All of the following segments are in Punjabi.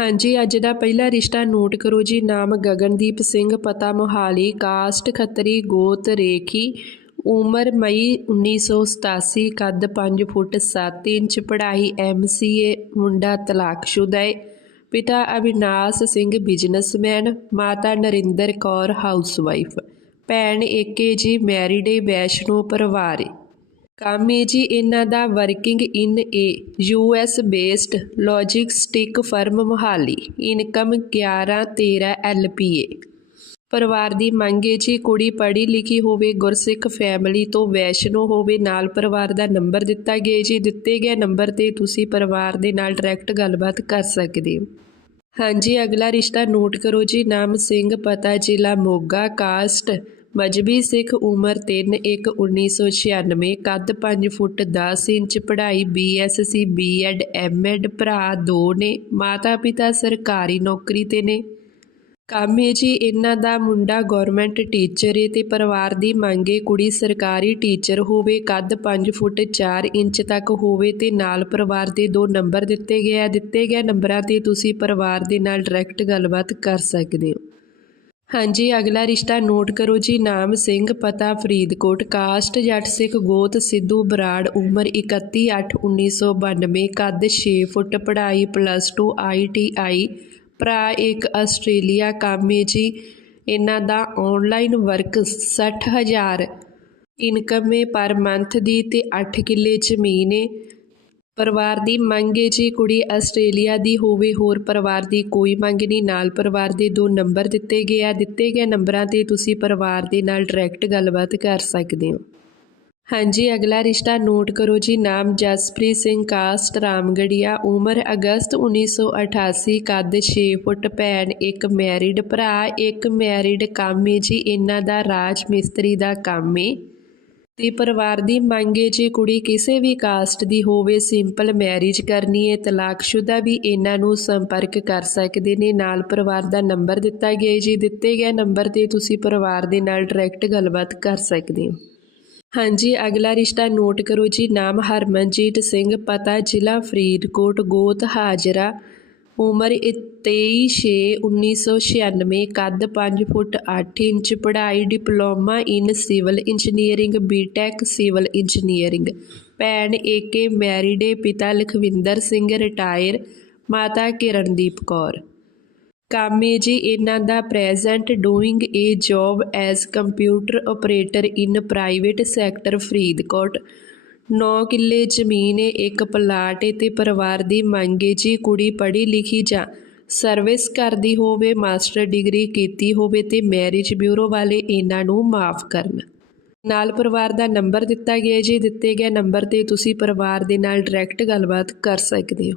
ਹਾਂਜੀ, ਅੱਜ ਦਾ ਪਹਿਲਾ ਰਿਸ਼ਤਾ ਨੋਟ ਕਰੋ ਜੀ। ਨਾਮ ਗਗਨਦੀਪ ਸਿੰਘ, ਪਤਾ ਮੋਹਾਲੀ, ਕਾਸਟ ਖੱਤਰੀ, ਗੋਤ ਰੇਖੀ, ਉਮਰ ਮਈ 1987 ਕੱਦ 5 ਫੁੱਟ 7 ਇੰਚ, ਪੜ੍ਹਾਈ ਐਮਸੀਏ ਮੁੰਡਾ ਤਲਾਕਸ਼ੁਦਾ ਹੈ ਪਿਤਾ ਅਵਿਨਾਸ਼ ਸਿੰਘ, ਬਿਜ਼ਨਸਮੈਨ, ਮਾਤਾ ਨਰਿੰਦਰ ਕੌਰ, ਹਾਊਸਵਾਈਫ। ਭੈਣ ਏਕੇ ਜੀ, ਮੈਰਿਡ ਏ, ਵੈਸ਼ਨੋ ਪਰਿਵਾਰ ਏ। ਕੰਮ ਹੈ ਜੀ, ਇਹਨਾਂ ਦਾ working in a U S based logistic firm Mohali. Income 11 13 L P A ਪਰਿਵਾਰ ਦੀ ਮੰਗ ਹੈ ਜੀ, ਕੁੜੀ ਪੜ੍ਹੀ ਲਿਖੀ ਹੋਵੇ, ਗੁਰਸਿੱਖ ਫੈਮਿਲੀ ਤੋਂ ਵੈਸ਼ਨੋ ਹੋਵੇ, ਨਾਲ ਪਰਿਵਾਰ ਦਾ ਨੰਬਰ ਦਿੱਤਾ ਗਿਆ ਜੀ। ਦਿੱਤੇ ਗਏ ਨੰਬਰ ਤੇ ਤੁਸੀਂ ਪਰਿਵਾਰ ਦੇ ਨਾਲ ਡਾਇਰੈਕਟ ਗੱਲਬਾਤ ਕਰ ਸਕਦੇ ਹੋ। ਹਾਂਜੀ, ਅਗਲਾ ਰਿਸ਼ਤਾ ਨੋਟ ਕਰੋ ਜੀ। ਨਾਮ ਸਿੰਘ, ਪਤਾ ਜ਼ਿਲ੍ਹਾ ਮੋਗਾ, ਕਾਸਟ ਮਜਬੀ ਸਿੱਖ ਉਮਰ 3 1 1996 ਕੱਦ 5 ਫੁੱਟ 10 ਇੰਚ, ਪੜ੍ਹਾਈ ਬੀਐਸਸੀ ਬੀਐਡ ਐਮਐਡ ਭਰਾ ਦੋ ਨੇ ਮਾਤਾ ਪਿਤਾ ਸਰਕਾਰੀ ਨੌਕਰੀ ਤੇ ਨੇ। ਕੰਮ ਹੈ ਜੀ ਇਹਨਾਂ ਦਾ ਮੁੰਡਾ ਗਵਰਨਮੈਂਟ ਟੀਚਰ ਏ ਤੇ ਪਰਿਵਾਰ ਦੀ ਮੰਗ ਏ ਕੁੜੀ ਸਰਕਾਰੀ ਟੀਚਰ ਹੋਵੇ, ਕੱਦ 5 ਫੁੱਟ 4 ਇੰਚ ਤੱਕ ਹੋਵੇ ਤੇ ਨਾਲ ਪਰਿਵਾਰ ਦੇ ਦੋ ਨੰਬਰ ਦਿੱਤੇ ਗਏ ਆ ਦਿੱਤੇ ਗਏ ਨੰਬਰਾਂ ਤੇ ਤੁਸੀਂ ਪਰਿਵਾਰ ਦੇ ਨਾਲ ਡਾਇਰੈਕਟ ਗੱਲਬਾਤ ਕਰ ਸਕਦੇ ਹੋ। ਹਾਂਜੀ, ਅਗਲਾ ਰਿਸ਼ਤਾ ਨੋਟ ਕਰੋ ਜੀ। ਨਾਮ ਸਿੰਘ, ਪਤਾ ਫਰੀਦਕੋਟ, ਕਾਸਟ, ਜੱਟ ਸਿੱਖ, ਗੋਤ, ਸਿੱਧੂ, ਬਰਾੜ, ਉਮਰ 31 8 1992 ਕੱਦ 6 ਫੁੱਟ, ਪੜ੍ਹਾਈ ਪਲੱਸ 2 ਆਈਟੀਆਈ ਭਰਾ ਇੱਕ ਆਸਟ੍ਰੇਲੀਆ ਕੰਮ ਹੈ ਜੀ। ਇਹਨਾਂ ਦਾ ਆਨਲਾਈਨ ਵਰਕ 60000 ਇਨਕਮ ਹੈ ਪਰ ਮੰਥ ਦੀ ਤੇ 8 ਕਿੱਲੇ ਜ਼ਮੀਨ ਹੈ ਪਰਿਵਾਰ ਦੀ ਮੰਗ ਹੈ, ਜੀ ਕੁੜੀ ਆਸਟ੍ਰੇਲੀਆ ਦੀ ਹੋਵੇ, ਹੋਰ ਪਰਿਵਾਰ ਦੀ ਕੋਈ ਮੰਗ ਨਹੀਂ। ਨਾਲ ਪਰਿਵਾਰ ਦੇ ਦੋ ਨੰਬਰ ਦਿੱਤੇ ਗਏ ਆ। ਦਿੱਤੇ ਗਏ ਨੰਬਰਾਂ ਤੇ ਤੁਸੀਂ ਪਰਿਵਾਰ ਦੇ ਨਾਲ ਡਾਇਰੈਕਟ ਗੱਲਬਾਤ ਕਰ ਸਕਦੇ ਹੋ। ਹਾਂਜੀ, ਅਗਲਾ ਰਿਸ਼ਤਾ ਨੋਟ ਕਰੋ ਜੀ। ਨਾਮ ਜਸਪ੍ਰੀਤ ਸਿੰਘ, ਕਾਸਟ ਰਾਮਗੜੀਆ। ਉਮਰ ਅਗਸਤ 1988 ਕੱਦ 6 ਫੁੱਟ, ਭੈਣ ਇੱਕ ਮੈਰਿਡ ਭਰਾ, ਇੱਕ ਮੈਰਿਡ ਕੰਮ ਹੈ ਜੀ। ਇਹਨਾਂ ਦਾ ਰਾਜ ਮਿਸਤਰੀ ਦਾ ਕੰਮ ਹੈ। ਤੇ ਪਰਿਵਾਰ ਦੀ ਮੰਗ ਹੈ ਜੇ ਕੁੜੀ ਕਿਸੇ ਵੀ ਕਾਸਟ ਦੀ ਹੋਵੇ ਸਿੰਪਲ ਮੈਰਿਜ ਕਰਨੀ ਹੈ, ਤਲਾਕਸ਼ੁਦਾ ਵੀ ਇਹਨਾਂ ਨੂੰ ਸੰਪਰਕ ਕਰ ਸਕਦੇ ਨੇ। ਨਾਲ ਪਰਿਵਾਰ ਦਾ ਨੰਬਰ ਦਿੱਤਾ ਗਿਆ ਹੈ ਜੀ। ਦਿੱਤੇ ਗਏ ਨੰਬਰ ਤੇ ਤੁਸੀਂ ਪਰਿਵਾਰ ਦੇ ਨਾਲ ਡਾਇਰੈਕਟ ਗੱਲਬਾਤ ਕਰ ਸਕਦੇ ਹੋ। ਹਾਂਜੀ, ਅਗਲਾ ਰਿਸ਼ਤਾ ਨੋਟ ਕਰੋ ਜੀ। ਨਾਮ ਹਰਮਨਜੀਤ ਸਿੰਘ, ਪਤਾ ਜ਼ਿਲ੍ਹਾ ਫਰੀਦਕੋਟ, ਗੋਤ, ਹਾਜਰਾ। ਉਮਰ 23/6/1996 ਕੱਦ ਪੰਜ ਫੁੱਟ ਅੱਠ ਇੰਚ, ਪੜ੍ਹਾਈ, diploma in civil engineering, BTech civil engineering. ਭੈਣ ਏਕੇ ਮੈਰੀਡੇ ਪਿਤਾ ਲਖਵਿੰਦਰ ਸਿੰਘ, ਰਿਟਾਇਰ ਮਾਤਾ ਕਿਰਨਦੀਪ ਕੌਰ। ਕੰਮ ਹੈ ਜੀ ਇਹਨਾਂ ਦਾ present doing a job as computer operator in private sector Faridkot. 9 ਕਿੱਲੇ ਜ਼ਮੀਨ ਏ, ਇੱਕ ਪਲਾਟ ਏ ਤੇ ਪਰਿਵਾਰ ਦੀ ਮੰਗ ਏ, ਜੀ ਕੁੜੀ ਪੜ੍ਹੀ ਲਿਖੀ ਜਾਂ ਸਰਵਿਸ ਕਰਦੀ ਹੋਵੇ, ਮਾਸਟਰ ਡਿਗਰੀ ਕੀਤੀ ਹੋਵੇ ਤੇ ਮੈਰਿਜ ਬਿਊਰੋ ਵਾਲੇ ਇਹਨਾਂ ਨੂੰ ਮਾਫ ਕਰਨ। ਨਾਲ ਪਰਿਵਾਰ ਦਾ ਨੰਬਰ ਦਿੱਤਾ ਗਿਆ ਜੀ ਦਿੱਤੇ ਗਏ ਨੰਬਰ ਤੇ ਤੁਸੀਂ ਪਰਿਵਾਰ ਦੇ ਨਾਲ ਡਾਇਰੈਕਟ ਗੱਲਬਾਤ ਕਰ ਸਕਦੇ ਹੋ।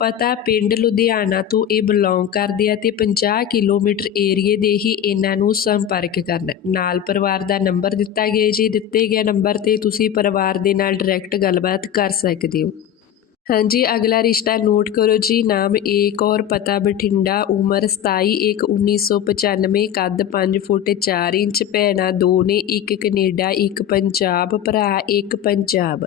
ਪਤਾ ਪਿੰਡ ਲੁਧਿਆਣਾ ਤੋਂ ਇਹ ਬਿਲੋਂਗ ਕਰਦੇ ਆ ਤੇ 50 ਕਿਲੋਮੀਟਰ ਏਰੀਏ ਦੇ ਹੀ ਇਹਨਾਂ ਨੂੰ ਸੰਪਰਕ ਕਰਨ। ਨਾਲ ਪਰਿਵਾਰ ਦਾ ਨੰਬਰ ਦਿੱਤਾ ਗਿਆ ਜੀ। ਦਿੱਤੇ ਗਏ ਨੰਬਰ ਤੇ ਤੁਸੀਂ ਪਰਿਵਾਰ ਦੇ ਨਾਲ ਡਾਇਰੈਕਟ ਗੱਲਬਾਤ ਕਰ ਸਕਦੇ ਹੋ। ਹਾਂਜੀ, ਅਗਲਾ ਰਿਸ਼ਤਾ ਨੋਟ ਕਰੋ ਜੀ। ਨਾਮ ਏਕ ਔਰ ਪਤਾ ਬਠਿੰਡਾ, ਉਮਰ 27 ਇੱਕ 1995 ਕੱਦ 5 ਫੁੱਟ 4 ਇੰਚ, ਭੈਣਾਂ ਦੋ ਨੇ, ਇੱਕ ਕੈਨੇਡਾ, ਇੱਕ ਪੰਜਾਬ, ਭਰਾ ਇੱਕ ਪੰਜਾਬ।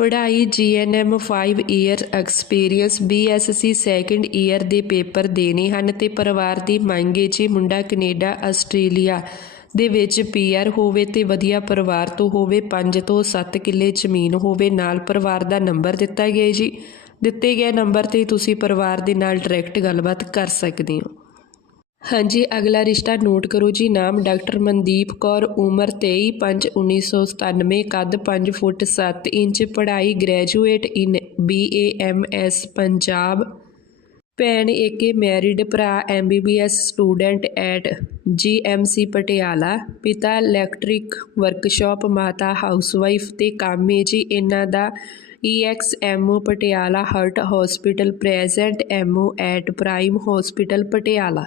ਪੜ੍ਹਾਈ GNM 5 year experience BSc second year ਦੇ ਪੇਪਰ ਦੇਣੇ ਹਨ ਤੇ ਪਰਿਵਾਰ ਦੀ ਮੰਗ ਹੈ ਜੀ ਮੁੰਡਾ ਕੈਨੇਡਾ, ਆਸਟ੍ਰੇਲੀਆ ਦੇ ਵਿੱਚ ਪੀਆਰ ਹੋਵੇ ਤੇ ਵਧੀਆ ਪਰਿਵਾਰ ਤੋਂ ਹੋਵੇ 5 ਤੋਂ 7 ਕਿੱਲੇ ਜ਼ਮੀਨ ਹੋਵੇ, ਨਾਲ ਪਰਿਵਾਰ ਦਾ ਨੰਬਰ ਦਿੱਤਾ ਗਿਆ ਜੀ। ਦਿੱਤੇ ਗਏ ਨੰਬਰ ਤੇ ਤੁਸੀਂ ਪਰਿਵਾਰ ਦੇ ਨਾਲ ਡਾਇਰੈਕਟ ਗੱਲਬਾਤ ਕਰ ਸਕਦੇ ਹੋ। ਹਾਂਜੀ, ਅਗਲਾ ਰਿਸ਼ਤਾ ਨੋਟ ਕਰੋ ਜੀ। ਨਾਮ ਡਾਕਟਰ ਮਨਦੀਪ ਕੌਰ, ਉਮਰ 23/5/1997 ਕੱਦ 5 ਫੁੱਟ 7 ਇੰਚ, ਪੜ੍ਹਾਈ ਗ੍ਰੈਜੂਏਟ ਇਨ ਬੀਏਐਮਐਸ ਪੰਜਾਬ। ਭੈਣ ਏਕੇ, ਮੈਰਿਡ ਭਰਾ MBBS student at GMC Patiala. ਪਿਤਾ ਇਲੈਕਟ੍ਰਿਕ ਵਰਕਸ਼ਾਪ, ਮਾਤਾ ਹਾਊਸਵਾਈਫ ਤੇ ਕੰਮ ਹੈ ਜੀ। ਇਹਨਾਂ ਦਾ ex MO Patiala heart hospital, present MO at Prime hospital, Patiala.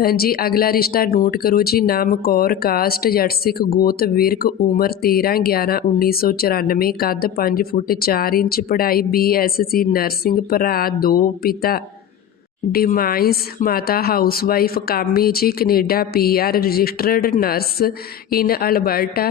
ਹਾਂਜੀ, ਅਗਲਾ ਰਿਸ਼ਤਾ ਨੋਟ ਕਰੋ ਜੀ। ਨਾਮ ਕੌਰ, ਕਾਸਟ ਜੱਟ ਗੋਤ, ਵਿਰਕ, ਉਮਰ 13 11 1994 ਕੱਦ 5 ਫੁੱਟ 4 ਇੰਚ, ਪੜ੍ਹਾਈ ਬੀਐਸਸੀ ਨਰਸਿੰਗ, ਭਰਾ ਦੋ, ਪਿਤਾ ਡਿਮਾਈਸ, ਮਾਤਾ ਹਾਊਸਵਾਈਫ, ਕਾਮੀ ਜੀ, Canada PR registered nurse, in Alberta